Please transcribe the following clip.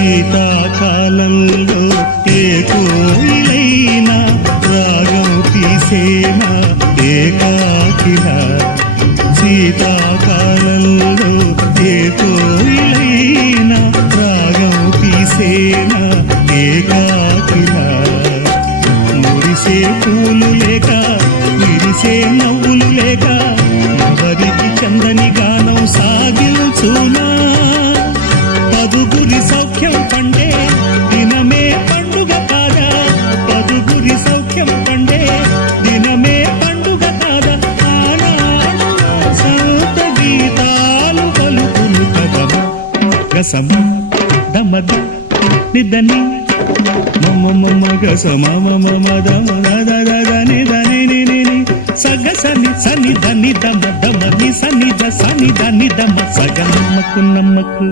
శీతాకాలంలో ఏ కోయిలైనా రాగం తీసేనా ఏకాకిలా శీతాకాలంలో ఏ కోయిలైనా రాగం తీసేనా ఏకాకిలా మురిసే పూలు లేక విరిసే నవ్వులు లేక ఎవరికి చందని గానం సాగించునా పదుగురి సౌఖ్యం పండే దినమే పండుగ కాదా పదుగురి సౌఖ్యం పండే దినమే పండుగ కాదా ఆనాడు సంత గీతాలు పలుకులు కదమ గసమ దమద నిదని మమ మమ గసమ మమ మద దని దని ని సగ సని సని దని దమ దమ ని సని ద సని దని దమ సగ నమ్మకు నమ్మకు